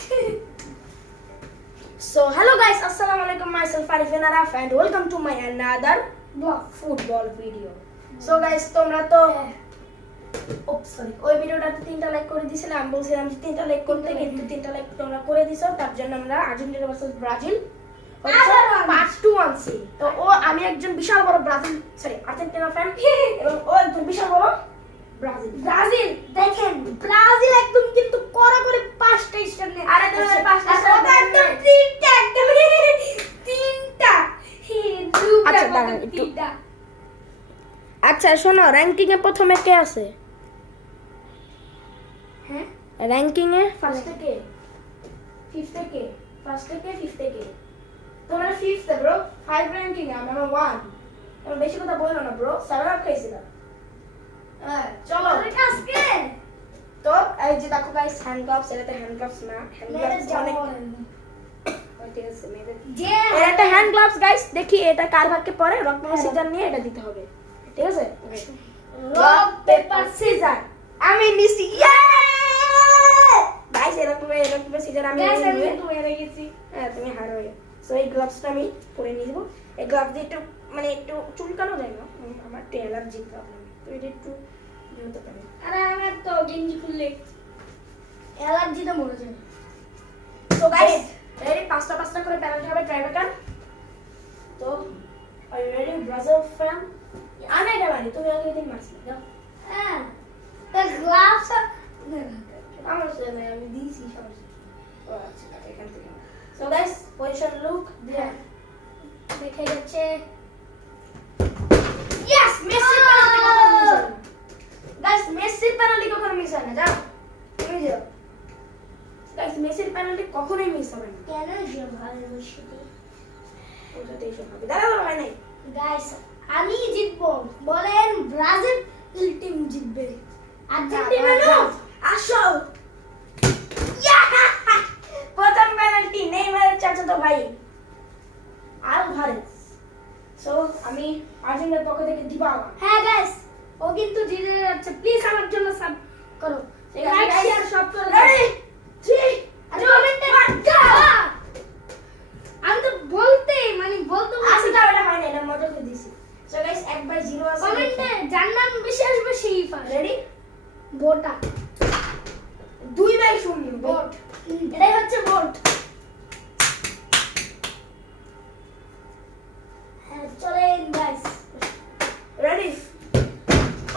So hello guys, assalamualaikum. Myself Arifin Araf and welcome to my another vlog football video. So guys, তোমরা তো sorry ওই ভিডিওটাতে 3টা like করে দিয়েছিলে। আমি বলছিলাম যে 3টা লাইক করতে, কিন্তু 3টা লাইক তোমরা করে দিছো। তার জন্য আমরা আর্জেন্টিনা ভার্সেস ব্রাজিল পার্ট 2 আনছি। তো আমি একজন বিশাল বড় ব্রাজিল আর্জেন্টিনা ফ্যান এবং ও একজন বিশাল বড় ব্রাজিল দেখেন, ব্রাজিল একদম কিন্তু কড়াকড়ি 5টা স্টার নেয়। আরে তুমি 5টা স্টার একদম 3টা একদম 3টা আচ্ছা দাঁড়ান একটু। আচ্ছা শোনো, র‍্যাঙ্কিং এ প্রথমে কে আছে? হ্যাঁ র‍্যাঙ্কিং এ ফার্স্ট কে, ফিফথ কে, ফার্স্ট কে, ফিফথ কে? তোমরা ফিফথ ব্রো, 5 র‍্যাঙ্কিং এ আমরা 1। তুমি বেশি কথা বলো না ব্রো, 7 আপ খাইছিলা। চলো আজকে তো এই যে দেখো গাইস, হ্যান্ড গ্লাভস, এটা হ্যান্ড গ্লাভস না, হ্যান্ড গ্লাভস অনেক ঠিক আছে মেয়েদের যে এটা হ্যান্ড গ্লাভস গাইস। দেখি এটা কার ভাগ্যে পড়ে। রক পেপার সিজার নিয়ে এটা দিতে হবে, ঠিক আছে? রক পেপার সিজার আমি নিছি, ইয়ে গাইস। রক পেপার সিজার আমি হেরে গেছি। হ্যাঁ তুমি হারোয়। সো এই গ্লাভসটা আমি পরে নিয়ে যাব। এই গ্লাভস দিয়ে একটু মানে একটু চুলকানো যায় না, আমার একটু অ্যালার্জি প্রবলেম, তো এটা একটু হতে পারে। আরে আমার তো গেঞ্জি খুললে অ্যালার্জি তো মরে যায়। So guys ready? 5টা করে পেনাল্টি হবে, ট্রাইবেকার। তো are you ready Brazil fan? আনে এটা মানে তুমি আগে দিন মারছি দাও। হ্যাঁ দ্য গ্লাভস আমার সাথে আমি দিছি সমস্যা। ও আচ্ছা এখান থেকে। সো গাইস পজিশন লুক দেখে যাচ্ছে। ইয়েস মেসি পেনাল্টি কখন মিস হয় না গাইস, মেসির পেনাল্টি কখনো মিস হয় না। যাও তুমি যাও গাইস, মেসির পেনাল্টি কখনোই মিস হবে না। কেন যে ভালোবাসি ওটা দেশে হবে। দাঁড়াও হয় নাই গাইস, আমি জিতবো বলেন ব্রাজিল টিম জিতবে। আর্জেন্টিনা নো আসো। প্রথম পেনাল্টি নেইমারের চাচাতো ভাই আলভারেজ। সো আমি আর্জেন্টিনার পক্ষ থেকে দিবালা। হ্যাঁ গাইস ও কিন্তু জিতে যাচ্ছে, প্লিজ আমার জন্য সাব করো, লাইক শেয়ার সব করো। রেডি 3 2 1 গো। আমি তো বলতে আসলে এটা হয় না, এটা মজা করে দিছি। সো গাইস 1/0 আছে কমেন্টে যার নাম বেশি আসবে সেই ফার্স্ট। রেডি বোটা 2/0 বোট, এটাই হচ্ছে বোট। হ্যাঁ চলেন গাইস রেডি।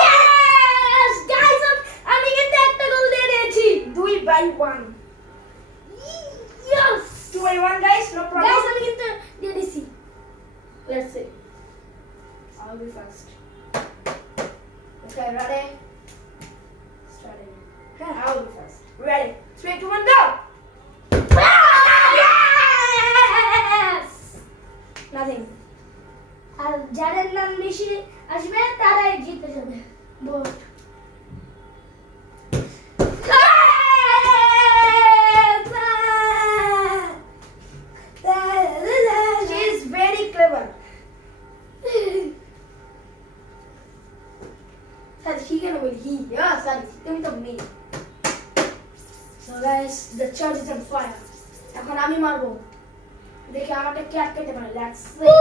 ইয়েস গাইস আমি কিন্তু একটা গোল দিয়ে দিয়েছি। 2/1 yes 2/1 guys, no problem guys, আমি কিন্তু দিয়ে দিছি। Let's see I'll be first. Okay, ready? Starting. I'll be first. Ready? 3 2 1 go. Yes! Nothing. আর যাদের নাম বেশি আসবে তারাই জিতে যাবে boat. She is very clever. He can only he. Yeah, sorry. Don't talk me. So guys, the church is on fire. এখন আমি মারবো, দেখি আমাকে কে আটকাতে পারে। Let's see.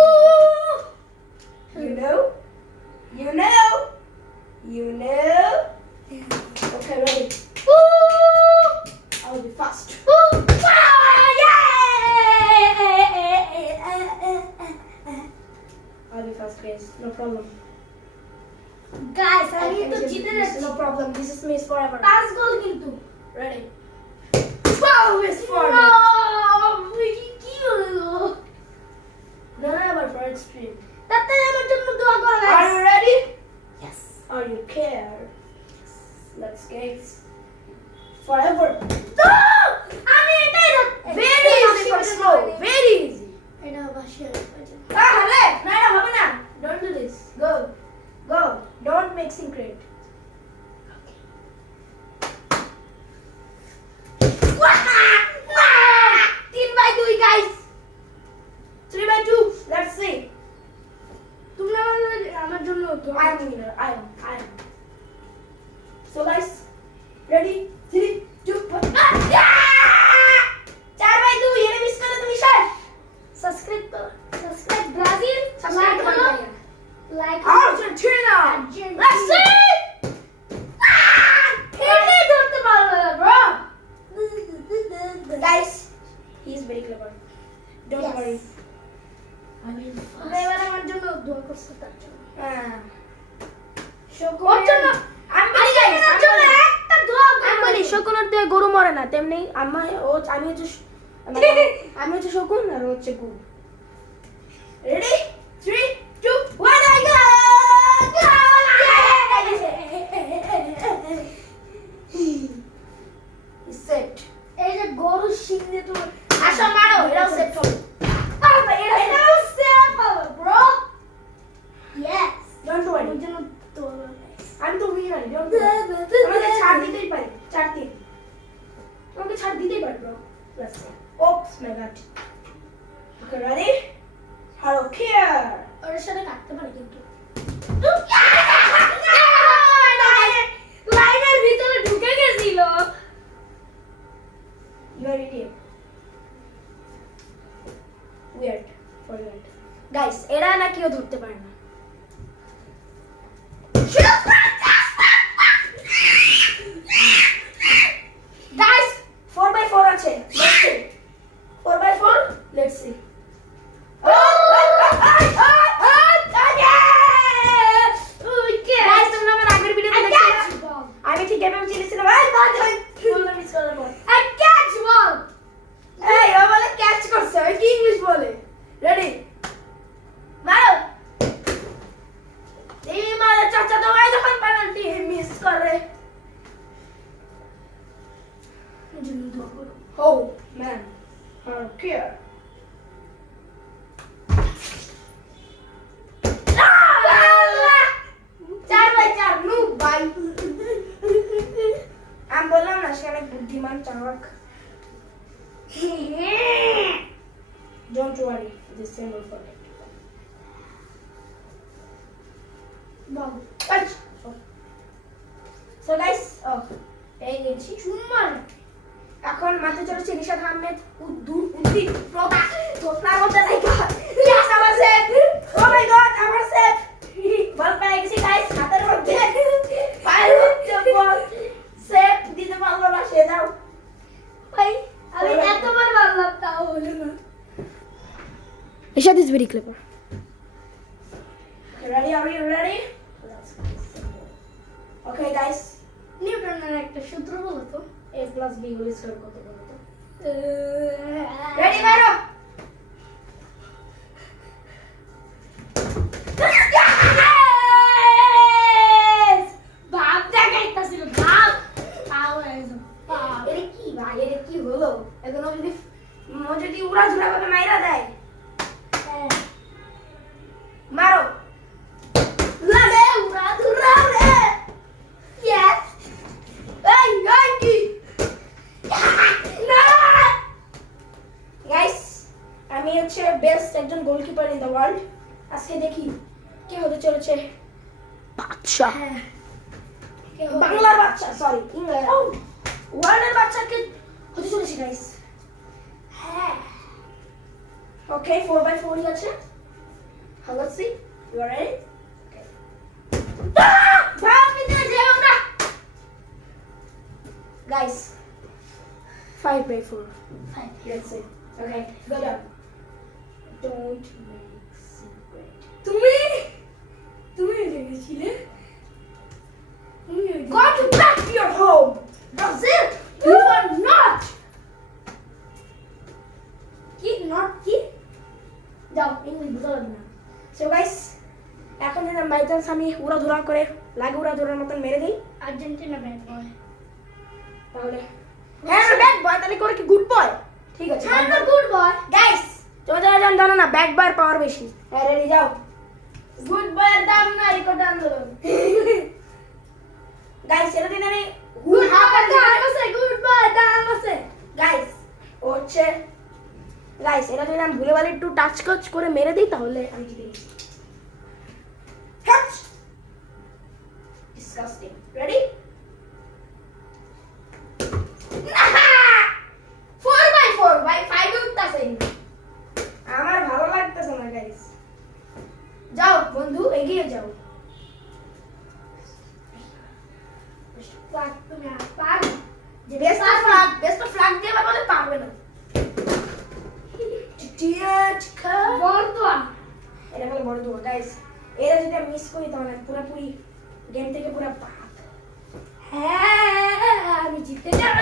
You know. Okay, ready. I'll be fast. I'll be fast, guys. No problem. Guys, I need to cheat it. No problem. This is me forever. Pass goal কিন্তু. Ready? 12 is for me. কি হলো? Never for extreme. তাতে আমার জন্য দোয়া করো guys. Are you ready? Yes. Are you care? Yes. Let's guys. Forever. No! আমি এটাই very easy for slow. Very easy. এটা বাসে আছে। হলে না এটা হবে না। Don't do this. Go. Don't make secret. Okay. 3/2 guys. 3/2. Let's see. তোমরা আমার জন্য I am winner. I am. So guys, ready? 3 2 1. করে না তেমনি আমি হচ্ছে আমি হচ্ছে শকুন আর ও হচ্ছে good. Ready 3 2 1 I go set. এই যে গরু শিং দিয়ে তুমি আসো মারো, এটাও সেট হবে। এটাও সেট হবে ব্রো। ইয়েস ডোন্ট ওয়ারি, আমি তো উইনার। আমাকে ছাড় দিতেই পারি, আমাকে ছাড় দিতেই পারি bro. Let's see. Oops, my God. Okay, ready? Hello, here. ওর সাথে কাটতে পারি কিন্তু। লাইনের ভিতরে ঢুকে গেছিল। You are idiot. Weird. Forget. Guys, এরা না কেউ ধরতে পারে না। Guys, 4x4 আছে। Let's see. 4x4. Let's see. Guys, তোমরা আমার আগের ভিডিওতে দেখেছো। আমি ঠিক এভাবে চিনেছিলাম। বলতে মিস করলাম। I catch ball. এই ও বলে ক্যাচ করছে, ওই কি ইংলিশ বলে? রেডি? মারো। এই মারা চাচা তো ভাই যখন পেনাল্টি মিস করে। Oh man. Here. 4x4 no ভাই। আমি বললাম না সে অনেক বুদ্ধিমান চালাক। Don't worry, this thing will forget. Wow. So guys, এই গেছি চুম্মান। এখন মাঠে চলেছে নিশাদ আহমেদ উদ্দিন প্রভা তোপনার মধ্যে দেখা। Yes, আমার সেভ। Oh my God, আমার সেভ। বল পেয়ে গেছি গাইস হাতের মধ্যে। পায়ের মধ্যে বল। সেভ দিতে পারলো না, সে যাও। ভাই আমি এতবার মারলাম তাও হলো না। Nishad is very clever. Ready? Are you ready? Okay guys. নিউটনের একটা সূত্র বলো তো। A plus B whole square কত বলো তো? Ready মারো। বাপ দেখাইতাছিল বাপ। এটা কি ভাই, এটা কি হলো? এখন যদি উড়া ঝুড়া করে মাইরা দেয়। মারো। লাগে উড়া ঝুড়া রে। Yes. এই কি? Guys, আমি হচ্ছে বেস্ট একজন গোলকিপার ইন দ্য ওয়ার্ল্ড। আজকে দেখি কে হতে চলেছে বাদশা। বাংলার বাদশা, সরি ওয়ার্ল্ডের বাদশা কে হতে চলেছে গাইস। হ্যাঁ ওকে 4x4 আছে। Let's see. You are ready? Okay. Guys, 5x4. 5. Let's see. Okay, go down. Don't make secret. তুমি দেখেছিলে? Go to back to your home. Brazil, you are not. Not কি? যাও ইংলিশ বুঝতে পারবে না। So guys, এখন যদি বাই চান্স আমি উড়া ধরা করে লাগে উড়া ধরার মতন মেরে দিই, আর্জেন্টিনা ব্যাড বয় তাহলে হ্যাঁ ব্যাড বয় তাহলে করে কি গুড বয়? ঠিক আছে হ্যাঁ না গুড বয়। গাইস তোমরা যারা জানো না ব্যাড বয়ের পাওয়ার বেশি। হ্যাঁ রেডি যাও। গুড বয়ের দাম না রেকর্ড আন্দোলন। গাইস এটা দিন আমি গুড বয় আছে, গুড বয় দাম আছে। গাইস হচ্ছে গাইস এটা যদি আমি ভুলে একটু টাচ করে মেরে দিই তাহলে আমি জিতে গেছি। Disgusting. Ready? 4x4 by 5 উঠতাছে। আমার ভালো লাগতেছে না গাইস। যাও বন্ধু এগিয়ে যাও। ফ্ল্যাগ তুমি পার যে বেস্ট ফ্ল্যাগ দিয়ে বলে পারবে না। টিয়াচকা বড়দোয়া এটা বলে বড়দোয়া গাইস। এরা যদি মিস করি তাহলে পুরোপুরি গেম থেকে পুরো বাদ। হ্যাঁ আমি জিতে যাব।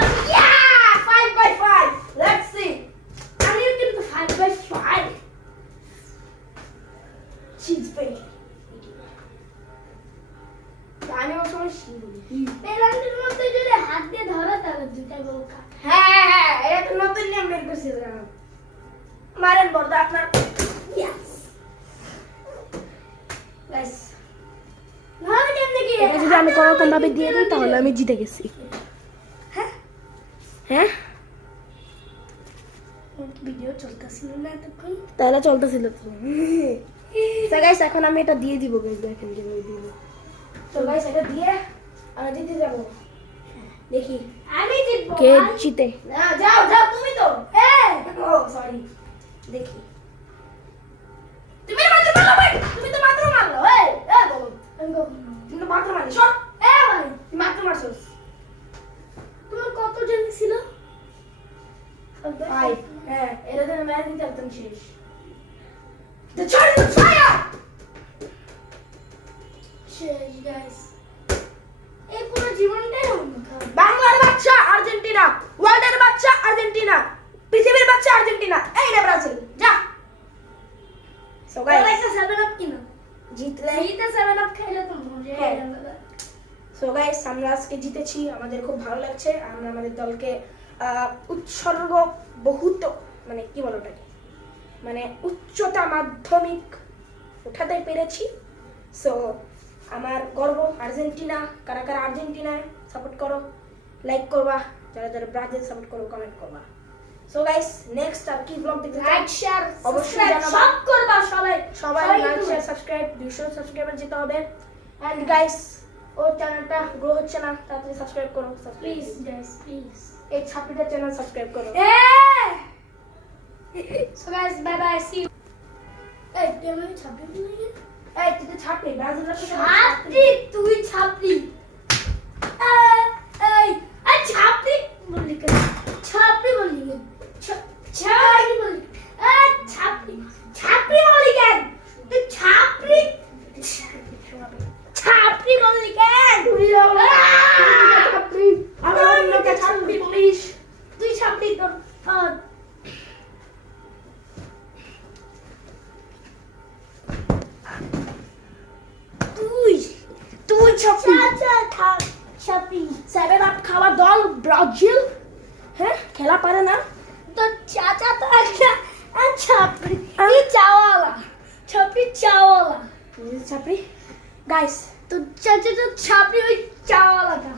হ্যাঁ এটা তো নতুন নিয়ম বের করছি মারেন বর্দা আপনার গাইস এটা যদি আমি কোনোরকম ভাবে দিয়ে দিই তাহলে আমি জিতে গেছি হ্যাঁ ভিডিও চলতেছিল না এতক্ষণ। তাহলে চলতেছিল তো গাইস এখন আমি এটা দিয়ে দিব গাইস দেখেন কিভাবে দিব তো গাইস এটা দিয়ে আমরা জিতে যাব দেখি আমি জিতবো। কে জিতে না যাও যাও তুমি তো ও সরি দেখি তুমি মাত্র মারলো ভাই তুমি তো মাত্র মারলো এই বলো তুমি তো মাত্র মারলি সর ভাই তুমি মাত্র মারছস তোমার কত জন ছিল? 5 হ্যাঁ এটা তো ম্যাচ দিতে একদম শেষ The charge is fire! শেষ গাইস। এই পুরো জীবনটাই অন্ধকার। বাংলার বাচ্চা আর্জেন্টিনা ওয়ার্ল্ডের বাচ্চা আর্জেন্টিনা পৃথিবীর বাচ্চা আর্জেন্টিনা এই রে ব্রাজিল যা সো ওরা গাইস একটা 7 আপ কিনো। জিতলে এইটা 7 আপ খাইলে তো মজা হ্যাঁ। হবে। সো গাইস আমরা আজকে জিতেছি আমাদের খুব ভালো লাগছে আমরা আমাদের দলকে উৎসর্গ বহুত মানে কি বলো ওটাকে মানে উচ্চতা মাধ্যমিক উঠাতে পেরেছি সো আমার গর্ব আর্জেন্টিনা কারা কারা আর্জেন্টিনায় সাপোর্ট করো লাইক করবা যারা যারা ব্রাজিল সাপোর্ট করো কমেন্ট করবা সো গাইস নেক্সট আর কি ব্লগ দেখতে চাও লাইক শেয়ার অবশ্যই জানাবা। সব করবা সবাই। সবাই লাইক শেয়ার সাবস্ক্রাইব 200 সাবস্ক্রাইবার যেতে হবে এন্ড গাইস ও চ্যানেলটা গ্রো হচ্ছে না তাড়াতাড়ি সাবস্ক্রাইব করো প্লিজ গাইস প্লিজ। এই ছাপিটা চ্যানেল সাবস্ক্রাইব করো so guys bye bye see you. এই তুমি ছাপড়ি বলি? এই তুই তো ছাপড়ি ব্রাজিলের তো ছাপড়ি তুই ছাপড়ি। এই এই ছাপড়ি বলি কেন? ছাপড়ি বলি কেন? ছাপড়ি বলি। এই ছাপড়ি ছাপড়ি বলি কেন? তুই ছাপড়ি ছাপড়ি বলি কেন? তুই ছাপড়ি আমার অন্যকে ছাপড়ি বলিস তুই ছাপড়ি তোর তুই তুই ছাপড়ি ছাপড়ি 7 আপ খাওয়া দল ব্রাজিল হ্যাঁ খেলা পারে না তোর চাচা তো একটা ছাপড়ি এই চাওয়ালা ছাপড়ি চাওয়ালা ছাপড়ি গাইস তোর চাচা তো ছাপড়ি ওই চাওয়ালাটা